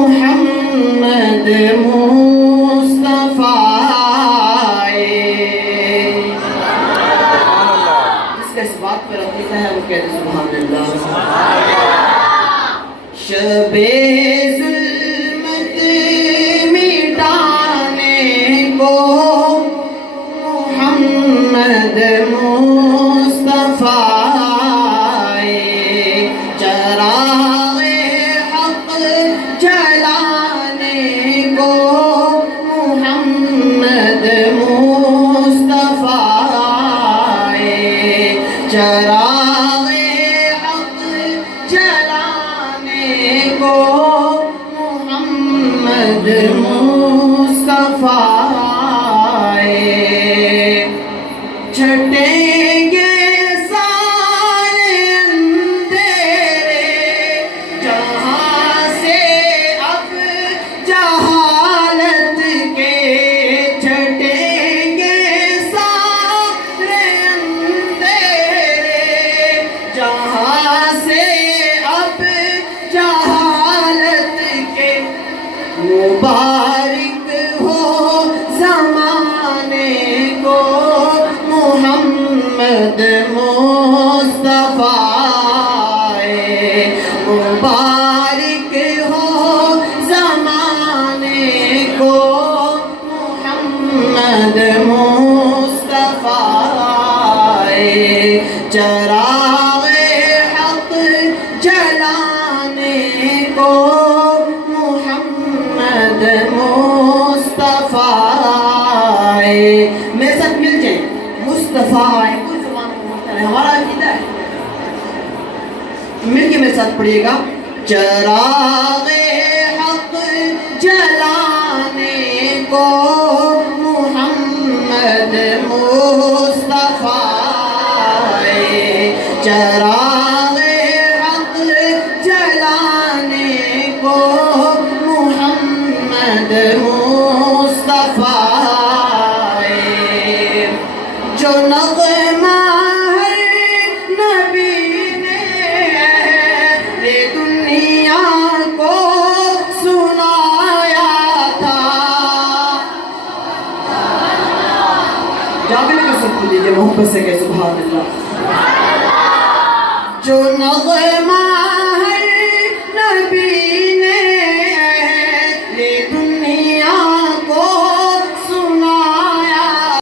محمد مصطفیٰ. جس کا اس بات پر عقیدہ ہے وہ کہتے سبحان اللہ. شب ظلمت مٹانے کو محمد مصطفیٰ. چراغ حق جلانے کو محمد مصطفیٰ. چراغ حق جلانے کو محمد مصطفیٰ. چھٹیں گے سارے اندھیرے جہاں سے اب جہالت کے. چھٹیں گے سارے اندھیرے جہاں سے اب جہالت کے. مبارک ہو زمانے کو محمد مصطفیٰ. مبارک ہو زمانے کو محمد مصطفیٰ. چراغ حق جلانے کو محمد مصطفیٰ. میرے ساتھ مل جائیں. مصطفیٰ کوئی زبان کو بولتا ہے، ہمارا عقیدہ ہے. مل کے میرے ساتھ پڑھیے گا. چراغ حق جلانے کو محمد مصطفیٰ. چراغ حق جلانے کو محمد مصطفیٰ. جو نغمہ ہر نبی نے یہ دنیا کو سنایا تھا. جاگنے کا سب کو دیجیے محبت سے کہ سبحان اللہ. جو نغمہ